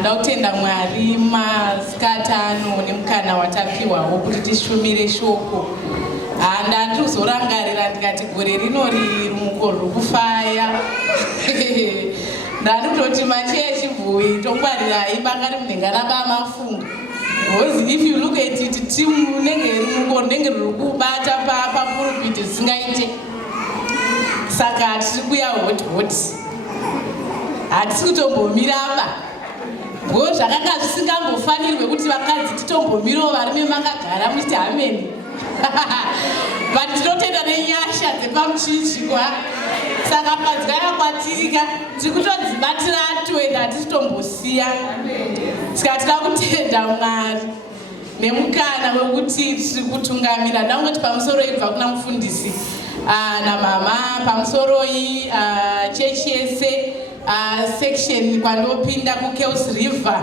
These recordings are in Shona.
Ndautenda Mwari masikatano nemukana watapiwawo kuti tishumire shoko. Ndandizorangarira ndikati gore rino rumuko rokufaya. Ndanditoti machechi bhuyi tongwarira ibanga rimunenge rabamafunga. Because if you look at it, timu nenge rumuko nenge rokubata papurupiti zisingaite. Saka tiri kuya hot. Hatisi kutombomiraba. Ngo zvakanga zvisingambofanirwe kuti vakadzi titombomirawo varume makagara muchiti ameni. But tinotenda nenyasha dzepamuchinjikwa. Saka padzikaya kwatirika tiri kutodzibatira toenda hatitombosiya. Saka tinoda kutenda Mwari nemukana wekuti tiri kutungamira. Ndangoti pamusoro ibva kuna mufundisi namama pamusoro iyi chechi yese section kwandopinda kuKells River.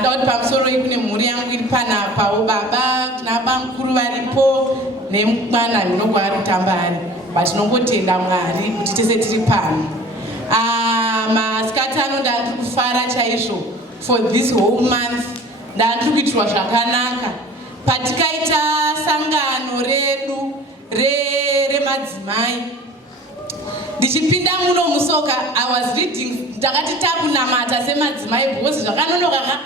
Ndauti pamusoro kune mhuri yangu iri panapawo baba nabamukuru varipo nemwana ndinogwa ari kutamba ari. But tinongotenda Mwari kuti tese tiri pano. Masikati ano ndandiri kufara chaizvo for this whole month. Ndandiri kuitirwa zvakanaka. Patikaita sangano redu remadzimai. Ndichipinda muno musoka, I was reading, ndakati takunamata semadzimai because zvakanonoka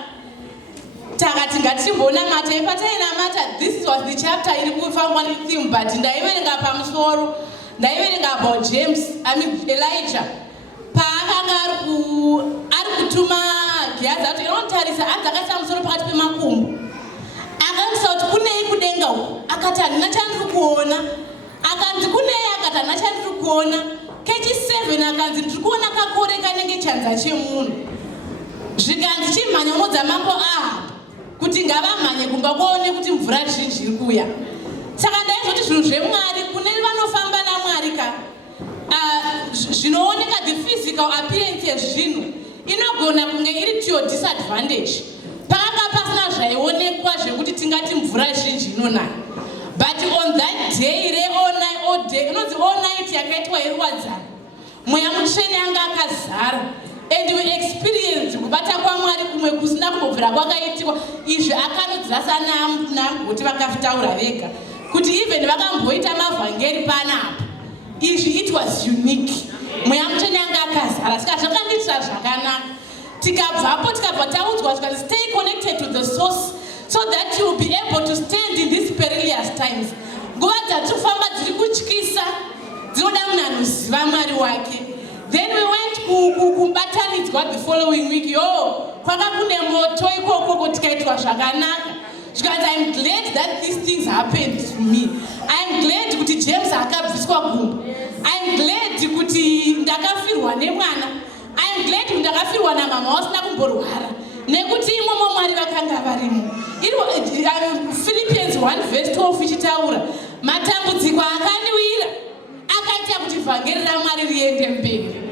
takati ngatimbonamata ipatainamata. This was the chapter iri kufambwa netheme, but ndaiverenga pamusoro, ndaiverenga about Elijah. Paakanga ari kutuma Gehazi kuti inotarisa hanzi akaisa musoro pakati pemakumbo. Akandisa kuti kunei kudenga uku, akati handina chandiri kuona. Akanzi kunei, akati handina chandiri kuona. Kechi 7 akanzi ndiri kuona kakore kanenge chanza chemunhu. Zvikanzi chimhanya mudzamambo Ahabhu kuti ngavamhanye kumba kuone kuti mvura zhinji iri kuuya. Saka ndaizvoti zvinhu zveMwari kune vanofamba naMwari ka zvinooneka the physical appearance yezvinhu inogona kunge iri to your disadvantage. Pakanga pasina zvaionekwa zvekuti tingati mvura zhinji inonaya. But on that day, all day, all night yakaitwa yerwadzana. Mweya mutsvene yanga akazara. And we experience kubata kwaMwari kumwe kusina kumbobvira kwakaitika. Izvi akanodzasa nambo kuti vakafutaura vega. Kuti even vakamboita mavhangeri panapa. Izvi it was unique. Mweya mutsvene yanga akazara. Saka zvakandiitira zvakanaka. Tikabvapo tikabva taudzwa tikati stay connected to the source so that you will be able to stand in these perilous times. Nguva dzatofamba dziri kutyisa dzinoda munhu anoziva Mwari wake. Then we went kubatanidzwa the following week. Kwanga kune moto ikoko tikaitwa zvakanaka. Zvikanzi I'm glad that these things happened to me. I'm glad kuti James akabviswa gumbo. I'm glad kuti ndakafirwa nemwana. I'm glad kuti ndakafirwa namama wasina kumborwara. nekuti imomo Mwari vakanga varimo. Philippians 1:12 ichitaura matambudziko akaniwira akaita kuti vhangeri raMwari riende mberi.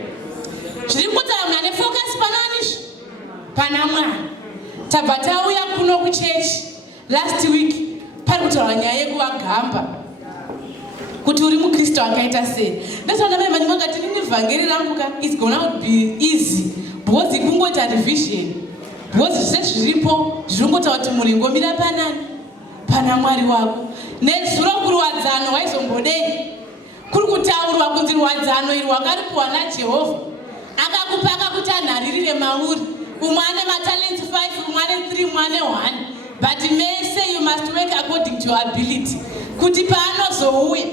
Zviri kutaura nefocus pananishi pana Mwari. Tabva tauya kuno kuchechi last week pari kutaura nyaya yekuvagamba kuti uri mukristu akaita sei. Ndasana mai mani makati nini vhangeri rangu ka it's gonna be easy because kungoita revision because zvese zviripo zvirongotaura kuti muringomira panani pana Mwari wako. Nezuro kuruwadzano waizombodei kuri kutaurwa kunzi ruwadzano iri wakaripiwa naJehovha akakupa akakuti anharirire mauri. Umwe ane matalents 5, umwe ane 3, umwe ane 1, but mese you must work according to your ability. Kuti paanozouya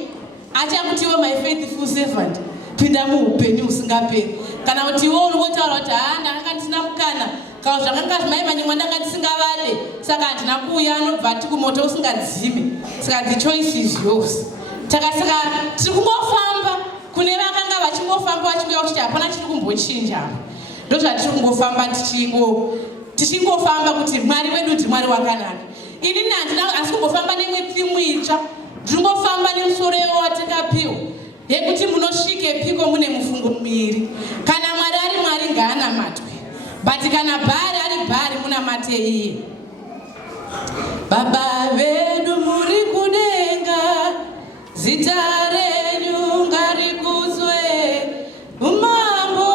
achakuti iwe my faithful servant pinda muupenyu usingaperi. Kana kuti iwe uri wotaura kuti ndakanga ndisina mukana kana zvakanga zvimaimanya mwandanga ndisingavade saka handina kuuya anobva ati kumoto usingadzime. Saka the choice is yours. Takasaka tiri kungofamba kune vakanga vachingofamba vachingoya kuti hapana chiri kumbochinja apa. Ndozvatiri kungofamba tichingofamba kuti Mwari wedu ndiMwari wakanaka. Ini handina asi kungofamba nemwe thimu itsva. Ndingofamba nemusoro watakapiwa yekuti munosvike piko mune mufungo miviri. Kana Mwari ari Mwari ngaanamatwe, but kana Bhaari ari Bhaari munamate iye. Baba vedu muri kudenga, zita renyu ngarikudzwe, umambo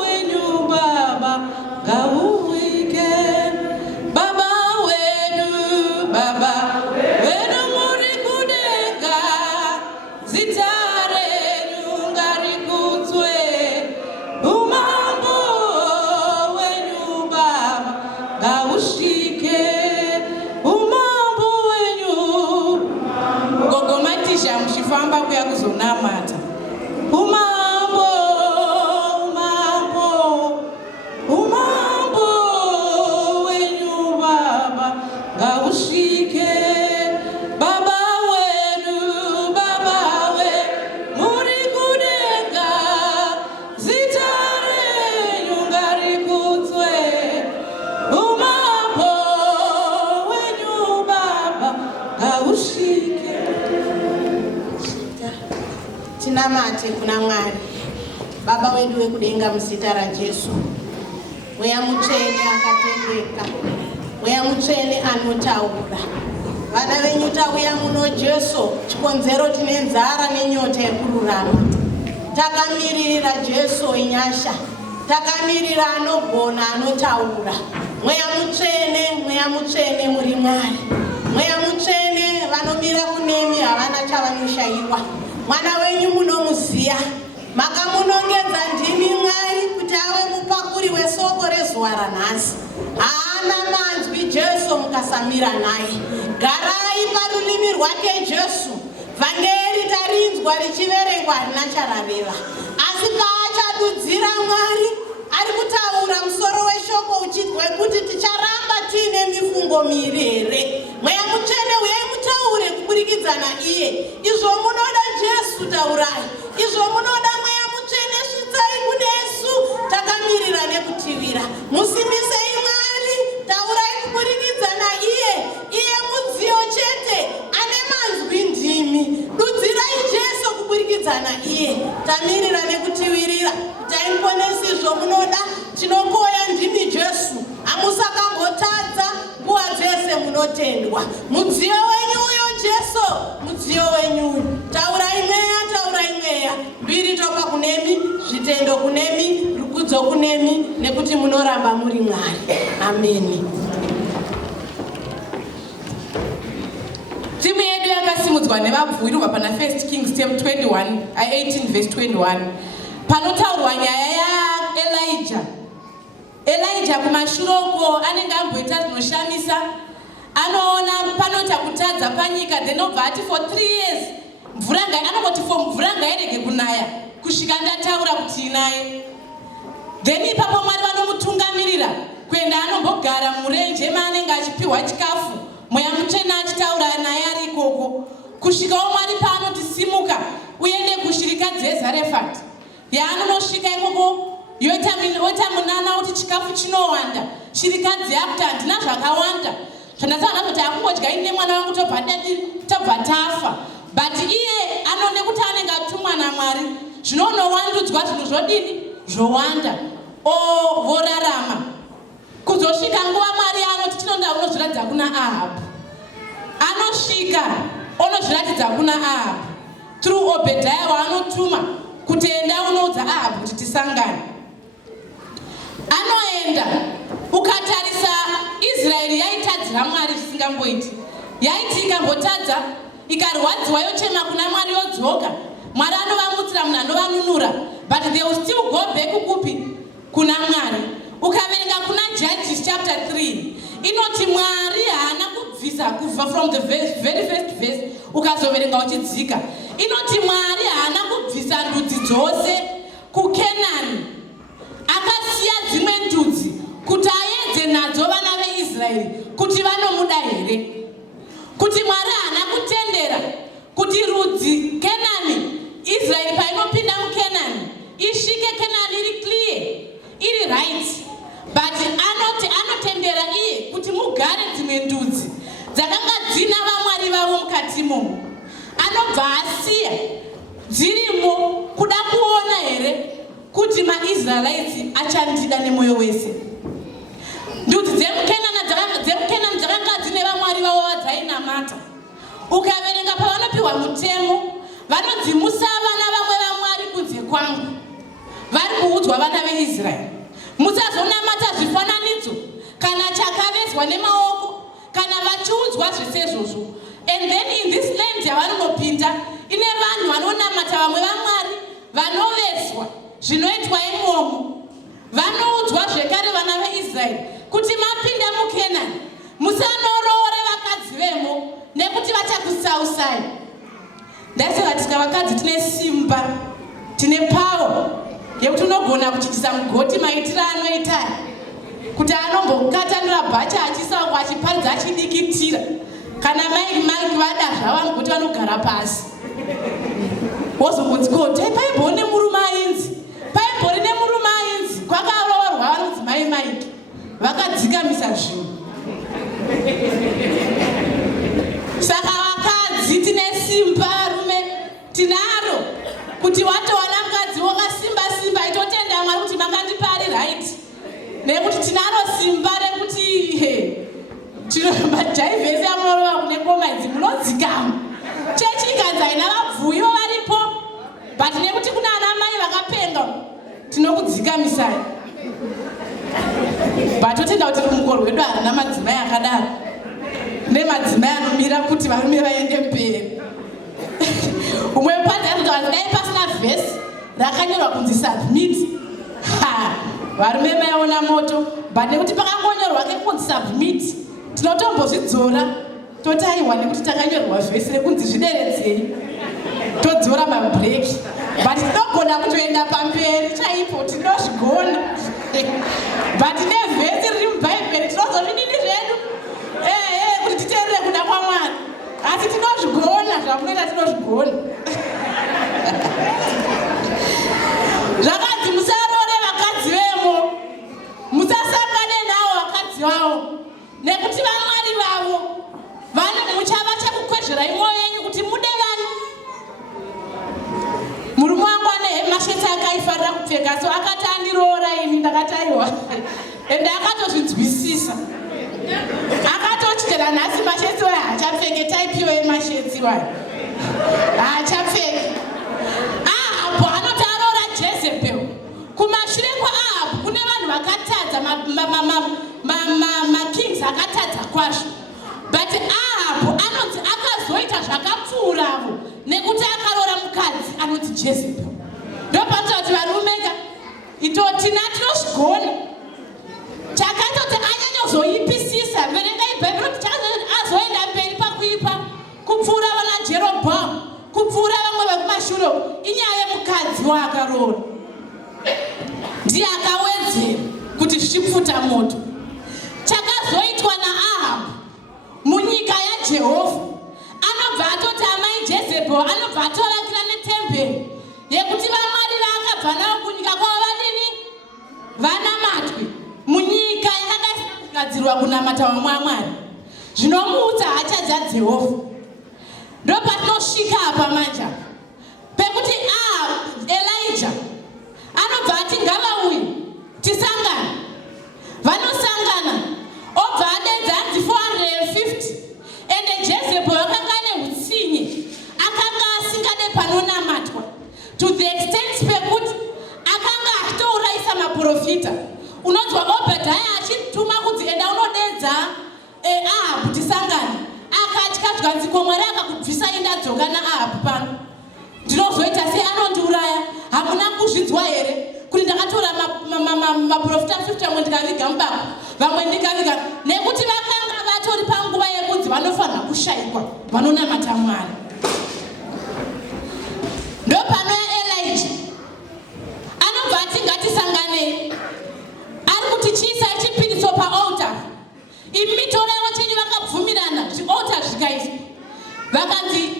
wenyu Baba ngauwike. Baba wedu muri kudenga, zita renyu ngarikudzwe, umambo wenyu Baba ngausvike. Umambo wenyu gogomatisha muchifamba kuya kuzonamata. Umambo wenyu Baba ngausvike. Baba wedu muri kudenga, zita renyu ngarikudzwe, umambo wenyu Baba ngausvike. Tinamate kuna Mwari. Baba wedu wekudenga muzita raJesu, mweya mutsvene akatendeka, mweya mutsvene anotaura. Vana venyu tauya muno Jesu, chikonzero tine nzara nenyota yekururama. Takamirira Jesu inyasha, takamirira anogona anotaura. Mweya mutsvene muri Mwari. Mweya mutsvene vanomira kunemi havana chavanoshayiwa. Mwana wenyu munomuziya, makamunongedza ndimi Mwari kuti ave mupakuri wesoko rezuva ranhasi. Haana manzwi Jesu mukasamira naye. Garai parurimi rwake Jesu. Vhangeri tarinzwa richiverengwa harina charareva. Asi paachadudzira Mwari ari kutaura musoro weshoko uchidwe kuti ticharamba tiine mifungo miviri here. Mweya mutsvene uyai mutaure kuburikidza naiye. Izvo munoda Jesu taurai. Izvo munoda Mweya mutsvene svitsai kunesu. Takamirira nekutivira. Musimbisei Mwari, taurai kuburikidza naiye. Iye mudziyo chete ane manzwi ndimi. Dudzirai Jesu kuburikidza naiye. Tamirira nekutivirira. Taimponesi izvo munoda. Tinokoya ndimi Jesu. Hamusakambotadza nguva dzese munotendwa. Mudziyo wenyu uyo Jesu, mudziyo wenyu uyu. Taurai Mweya, mbiri topa kunemi, zvitendo kunemi, rukudzo kunemi, nekuti munoramba muri Mwari. Ameni. Timu yedu yakasimudzwa nevabvumirwa pana 1 Kings 18:21 panotaurwa nyaya yaElijah kumashuroko anenge amboita zvinoshamisa. Anoona panoita kutadza panyika, then obva ati for 3 years anongoti mvura ngairege kunaya kusvika ndataura kuti inaye. Then ipapo Mwari vanomutungamirira kuenda anombogara murenje maanenge achipiwa chikafu, Mweya mutsvene achitaura naye ari ikoko kusvikawo Mwari paanoti simuka uende kushirika dzeZarefati. Yaanonosvika ikoko yoita munana kuti chikafu chinowanda chirikadzi yakuti handina zvakawanda zvandasava nazvo takungodya ine mwana wangu tobva tafa. But iye anone kuti anenge atumwa naMwari zvinonowandudzwa zvinhu zvodini zvowanda vorarama kuzosvika nguva Mwari anoti tinonda unozviratidza kuna Ahabhu. Anosvika onozviratidza kuna Ahabhu through Obhedhaya waanotuma kuti enda unoudza Ahabhu kuti tisangane. Anoenda ukatarisa Israeri yaitadzira Mwari zvisingamboiti. Yaiti ikambotadza ikarwadziwa yochema kuna Mwari yodzoka. Mwari anovamutsira munhu anovanunura. But they will still go back kukupi kuna Mwari. Ukaverenga kuna Judges chapter 3 inoti Mwari haana kubvisa kubva from the very first verse ukazoverenga uchidzika. Inoti Mwari haana kubvisa ndudzi dzose kuKenani. Akasiya dzimwe ndudzi kuti aedze nadzo vana veIsraeri kuti vanomuda here. Kuti Mwari haana kutendera kuti rudzi Kenani Israeri painopinda muKenani isvike Kenani iri clear iri right. But anotendera iye kuti mugare dzimwe ndudzi dzakanga dzina vamwari vavo mukati imomo. Anobva asiya dzirimo kuda kuona here kuti maIsraelites achandida nemwoyo wese. Ndudzi dzemuKenani dzakanga dzine vamwari vavo vadzainamata. Ukaverenga pavanopiwa mutemo vanodzimusa vana vamwe vamwari kunze kwangu. Vari kuudzwa vana veIsraeri musazonamata zvifananidzo kana chakavezwa nemaoko kana vachiudzwa zvese izvozvo. And then in this land yavanonopinda ine vanhu vanonamata vamwe vamwari vanovezwa zvinoitwa imomo. Vanoudzwa zvekare vana veIsraeri kuti mapinda muKenani musanoroore vakadzi vemo nekuti vachakusausai. Ndaiziva tika vakadzi tine simba tine power yekuti unogona kuchitisa mugoti maitiro anoita kuti anombokatanura bhacha achisauka achiparidza achidikitira. Kana maiki vada zvava mugoti vanogara pasi wozongonzi koti paimbori nemurume ainzi paimbori nemurume ainzi kwakaroorwa vanonzi maiki vakadzikamisa zvinhu. Saka vakadzi tine simba varume tinaro kuti watowana mukadzi wakasimba itotenda Mwari kuti makandipa ari right nekuti tinaro simba rekuti majaivhesi amunorova kune ngoma idzi munodzikama. Chechi ikanzi haina vabvuyo varipo but nekuti kuna ana mai vakapenga tinokudzikamisai. But totenda kuti rumukoro rwedu harina madzimai akadaro nemadzimai anomira kuti varume vaende mberi. Umwe padza kuti dai pasina vhesi rakanyorwa kunzi submit varume maiona moto. But nekuti pakangonyorwa kekunzi submit tinotombozvidzora totaiwa nekuti takanyorwa vhesi rekunzi zvideredzei todzora mabhireki. But tinogona kutoenda pamberi chaipo tinozvigona. But nevhesi riri mubhaibheri tinozozvidini zvedu kuti titeerere kuda kwaMwari asi tinozvigona zvamunoita tinozvigona. Zvakadzi musaroore vakadzi vemo musasangane navo vakadzi vavo nekuti vamwari vavo muchava chakukwezverai mwoyo yenyu kuti mude vanhu. Murume wangu ane hemasheti akaifarira kupfeka so akati andiroora ini ndakataiwa ende akatozvinzwisisa akatochitera nhasi masheti wayo haachapfeke taipiwo yemasheti wayo haachapfeke. Ahabhu anoti aroora Jezebheri. Kumashure kwaAhabhu kune vanhu vakatadza makings akatadza kwazvo. But Ahabhu anonzi akazoita zvakapfuuravo nekuti akaroora mukadzi anonzi Jezebheri. Ndopanoita kuti varumeka itotina tinozvigona. Chakatoti anyanyozoipisisa verengai bhaibheri kuti azoenda mberi pakuipa kupfuura vana Jerobhoamu kupfuura vamwe vekumashure inyaya yemukadzi waakaroora. Ndiye akawedzera kuti zvichipfuta moto. Chakazoitwa naAhabhu munyika yaJehovha anobva atoti amai Jezebheri anobva atovakira netemberi yekuti vamwari vaakabva navo kunyika kwavo vadini akagadzirwa kunamata vamwe vamwari zvinomuudza hachadza Jehovha. Ndo patinosvika apa manja pekuti Elijah anobva ati ngavauye tisangana. Vanosangana obva adedza hanzi 450 ende Jezebel akanga ane hutsinye, akanga asingade panonamatwa to the extent pekuti akanga achitourayisa maprofita. Unonzwa Obhadhaya achituma kunzi enda unodedza Ahabhu tisangana, akatya zvanziko Mwari akakubvisa indadzoka naAhabhu pano. Ndinozoita sei anondiuraya? Hamuna kuzvinzwa here kuti ndakatora maprofita 50 vamwe ndikaviga mubako vamwe ndikaviga, nekuti vakanga vatori panguva yekunzi vanofanira kushayikwa vanonamata Mwari. Ndo panouya Elijah anobva ati ngatisanganei, ari kutichiisa chipiriso paaltar. Imi torevo chenyu vakabvumirana zvialtar zvikaiswa, vakanzi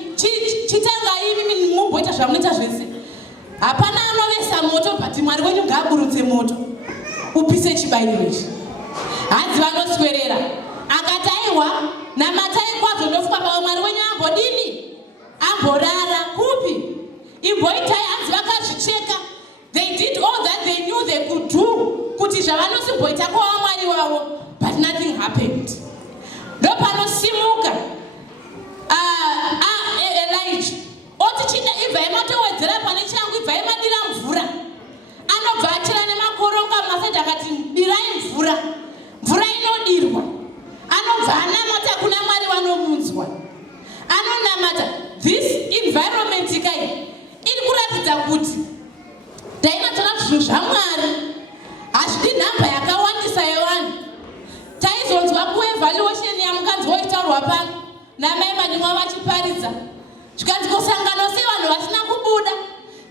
chitanga imi mumboita zvamunoita zvese. Hapana anovesa moto, but Mwari wenyu ngaaburutse moto upise chibayiro ichi. Hanzi vanoswerera akati aiwa namatai kwazvo ndofunga pamwe Mwari wenyu ambodini, amborara kupi, imboitai. Hanzi vakazvicheka. They did all that they knew they could do kuti zvavanosimboita kwava Mwari wavo, but nothing happened. Ndo panosimuka Elijah oti chida ibva imatowedzera pane changu, ibva imadira mvura. Anobva achira nemakoronga maseti akati dirai mvura, mvura inodirwa. Anobva anamata kuna Mwari vanomunzwa, anonamata. This environment kai iri kuratidza kuti tainotora zvinhu zvaMwari hazvidi nhamba yakawandisa yevanhu. Taizonzwa kuevaluation yamukanzi woitaurwa pano namai manimwa vachiparidza, zvikanzi kusangano sevanhu vasina kubuda.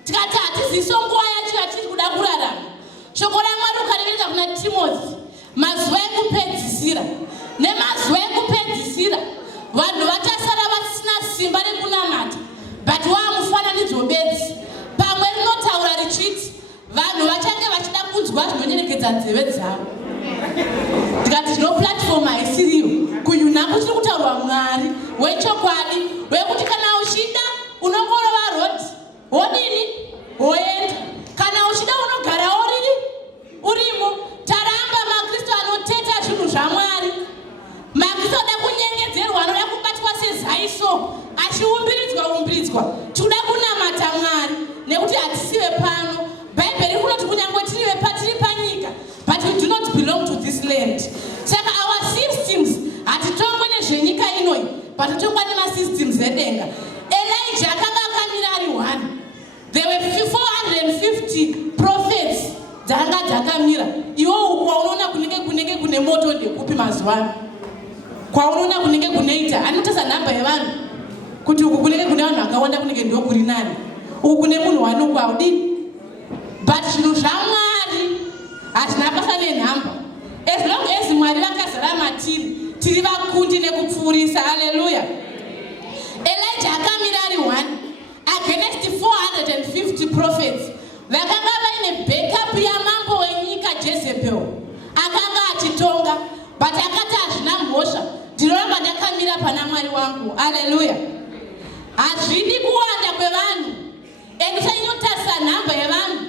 Tikati hatiziso nguva yacho yatiri kuda kurarama. Shoko raMwari ukariverenga kuna Timothy, mazuva ekupedzisira nemazuva ekupedzisira vanhu vachasara vasina simba rekunamata, but waamufananidzo bedzi. Pamwe rinotaura richiti vanhu vachange vachida kunzwa zvinonyerekedza nzeve dzavo. Tikati zvino platform haisiriyo, kuyuna kuchiri kutaurwa Mwari wechokwadi wekuti kana uchida unongorova road wodini woenda, kana uchida unogara urimo. Taramba makristu anoteta zvinhu zvaMwari, makristu ada kunyengedzerwa, anoda kubatwa sezaiso, achiumbiridzwa tikuda kunamata Mwari nekuti hatisive pano. Bhaibheri kunoti kunyange tiri panyika, but we do not belong to this land. Saka our systems hatitongwe nezvenyika inoi, but totongwa nemasystems edenga. Elijah akanga akamira ari 1. There were 450 prophets dzanga dzakamira. Iwo kwaunoona kunenge kune moto ndekupi mazuva, kwaunoona kunenge kuneita anotasa nhamba yevanhu kuti uku kunenge kune vanhu vakawanda kunenge ndokuri nani, uku kune munhu wanokwa udini. But zvinhu zvaMwari hazvina basa nenhamba. As long as Mwari vakazara matiri, tiri vakundi nekupfuurisa. Haleluya. Elijah akamira ari 1 against 450 prophets vakanga vaine backup yamambo wenyika Jezebel akanga achitonga, but akati hazvina mhosva, ndinoramba ndakamira pana Mwari wangu. Haleluya. Hazvidi kuwanda kwevanhu, endisainotarisa nhamba yevanhu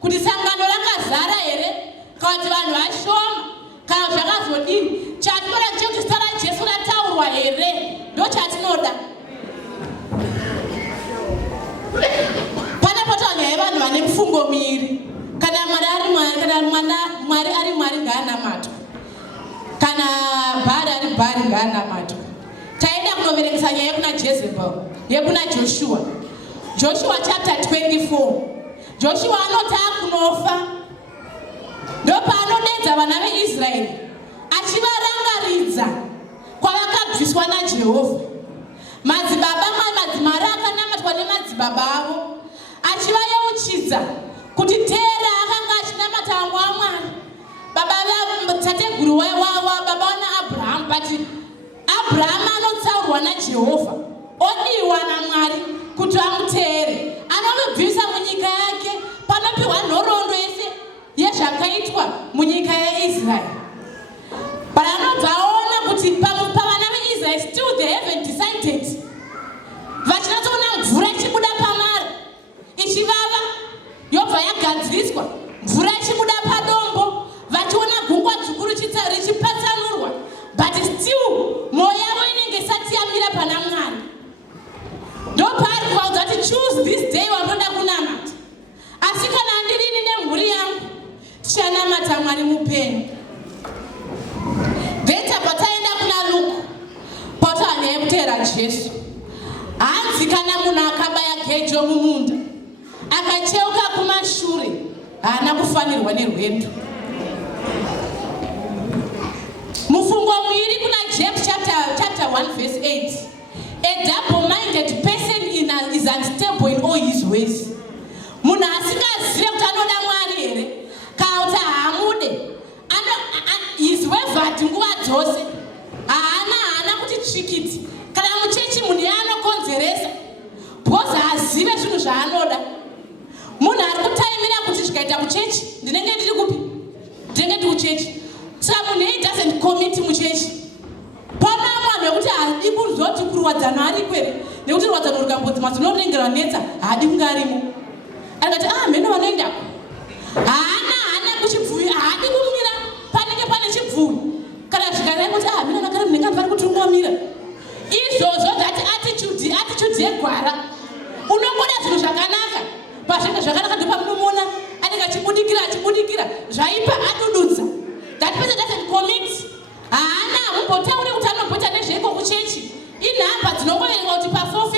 kuti sangano rakazara here kana kuti vanhu vashoma kana zvakazodini. Chatinoda chekuti zita raJesu rataurwa here, ndo chatinoda. Pane potaura yevanhu vane mifungo miviri, kana Mwari ari Mwari, kana Mwari ari Mwari ngaanamatwe, kana Bhaari ari Bhaari ngaanamatwe. Taenda kunoverengesa nyaya yekuna Jezebel yekuna Joshua. Joshua chapter 24. Joshua anoti akunofa ndopaanodedza vana veIsraeri achivarangaridza kwavakabviswa naJehovha. Madzimari akanamatwa nemadzibaba avo, achivayeuchidza kuti Tera akanga achinamata vamwe vaMwari, baba tateguru baba naAbhurahama, but Abhurahama anotsaurwa naJehovha, odiwa naMwari kuti amuteere. Anomubvisa munyika yake, panopiwa nhoroondo yese yezvakaitwa munyika yeIsraeri. But Mwari mupenyu. Bheta pataenda kuna Luke pautanya yekutera Jesu. Hanzi kana munhu akabaya gejo mumunda akacheuka kumashure haana kufanirwa nerwendo. Mufungo muiri kuna James chapter 1 verse 8. A double-minded person is unstable in all his ways. Munhu asingazive kuti anoda Mwari here kana kuti haamude, his wayward nguva dzose, haana kuti tsvikiti. Kana muchechi munhu yaanokonzeresa because haazive zvinhu zvaanoda. Munhu ari kutaimira kuti zvikaita muchechi ndinenge ndiri kupi, ndinenge ndiri kuchechi. Saka munhu he doesn't commit muchechi. Pana mwana wekuti haadi kuzoti kurwadzana ari kwere, nekuti rwadzano rukambodzi dzinorengerwa netsa haadi kunge arimo. Akati mheno vanoendako haana kuchibvuvi, haadi kumira panenge pane chibvuvi. Kana zvikadai kuti mheno nakare munenge vari kutungamira. Izvozvo that attitude yegwara